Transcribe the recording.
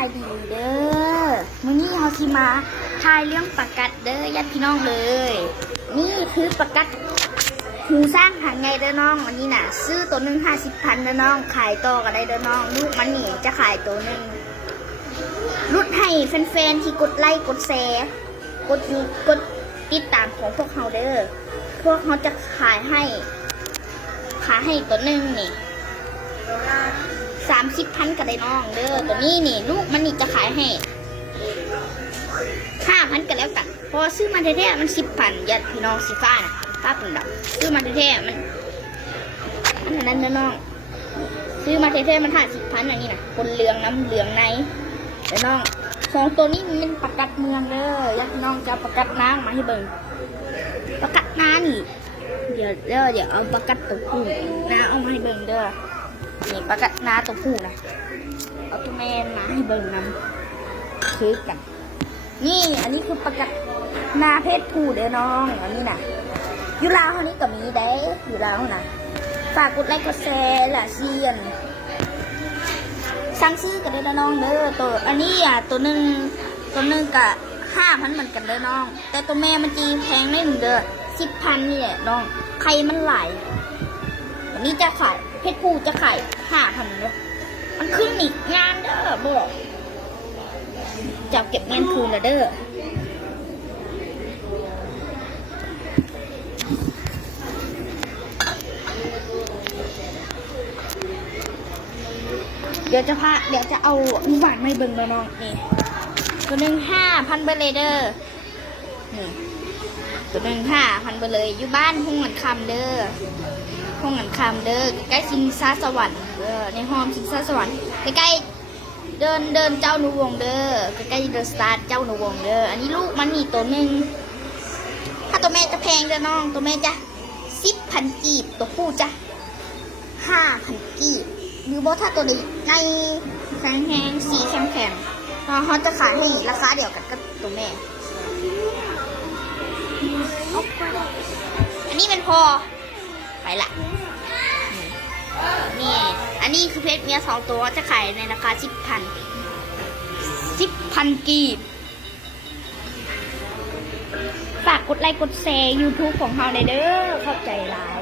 ายดีเด้อมื้อนี้เฮาสิมาทายเรื่องประกัดเด้อญาติพี่น้องเลย นี่คือประกัดหูสร้างหางไงเด้อน้องอันนี้น่ะ ซื้อตัวหนึ่งห้าสิบพันเด้อน้อง ขายต่อกันได้เด้อน้อง ลูกมันนี่จะขายตัวหนึ่งรุดให้แฟนๆที่กดไลค์กดแชร์กดยูกดติดตามของพวกเขาเด้อพวกเขาจะขายให้ ขายให้ตัวหนึ่งนี่ สามสิบพันก็ได้น้องเด้อตัวนี้นี่ลูกมันนี่จะขายให้ห้าพันก็แล้วกันพราะว่าซื้อมาแท้ๆมันสิบพันยัดพี่น้องสีฟ้านะฟ้าปุ่นดำซื้อมาแท้ๆมันอันนั้นนะน้อง ซื้อมาแท้ๆมันห้าสิบพันอันนี้นะคนเหลืองน้ำเหลืองในเดี๋ยวน้องสองตัวนี้มันประกัดเมืองเด้อยัดน้องจะประกัดนางมาให้เบิ่งประกัดนานี่เดี๋ยวเด้อเดี๋ยวเอาประกัดตัวผู้นาเอามาให้เบิ่งเด้อ นี่ปลากระนาตัวผู้นะเอาตัวแม่มาให้เบิ่งนำคือกัน นี่อันนี้คือปลากระนาเพศผู้เด้อน้องอันนี้นะอยูลาวเขานี่ก็มีได้อยู่ลาวนะฝากกดไลค์กดแชร์ละเซียนสั่งซื้อกันได้อน้องเด้อตัวอันนี้อะตัวหนึ่งตัวหนึ่งกะห้าพันเหมือนกันเด้อน้อง แต่ตัวแม่มันจีแพงไม่หนึ่งเด้อสิบพันนี่แหละน้อง ใครมันหลายวันนี้จะขาย เพชรภูจะขายห้าพันเนาะมันขึ้นอีกงานเด้อบอกจะเอาเก็บเงินคืนละเด้อเดี๋ยวจะพาเดี๋ยวจะเอาอุบานไม่เบิ่งมาน้องนี่ตัวหนึ่งห้าพันไปเลยเด้อนี่ตัวหนึ่งห้าพันไปเลยอยู่บ้านพุ่งเหมือนคำเด้อ ห้องหันคำเด้อใกล้ชิงซาสวรรค์เด้อในห้องชิงซาสวรรค์ใกล้ๆเดินเดินเจ้าหนูวงเด้อใกล้ๆเดินสตาร์ทเจ้าหนูวงเด้ออันนี้ลูกมันมีตัวหนึ่งถ้าตัวแม่จะแพงเด้อน้องตัวแม่จะสิบพันกีบตัวผู้จะห้าพันกีบหรือว่าถ้าตัวนี้ในแข็งแข็งสีแข็งแข็งเขาจะขายให้ราคาเดียวกันกับตัวแม่อันนี้เป็นพอ ไปละนี่ อันนี้คือเพชรเมียสองตัวจะขายในราคาสิบพันสิบพันกีบ ฝากกดไลค์กดแชร์ YouTube ของเราในเด้อเข้าใจหลาย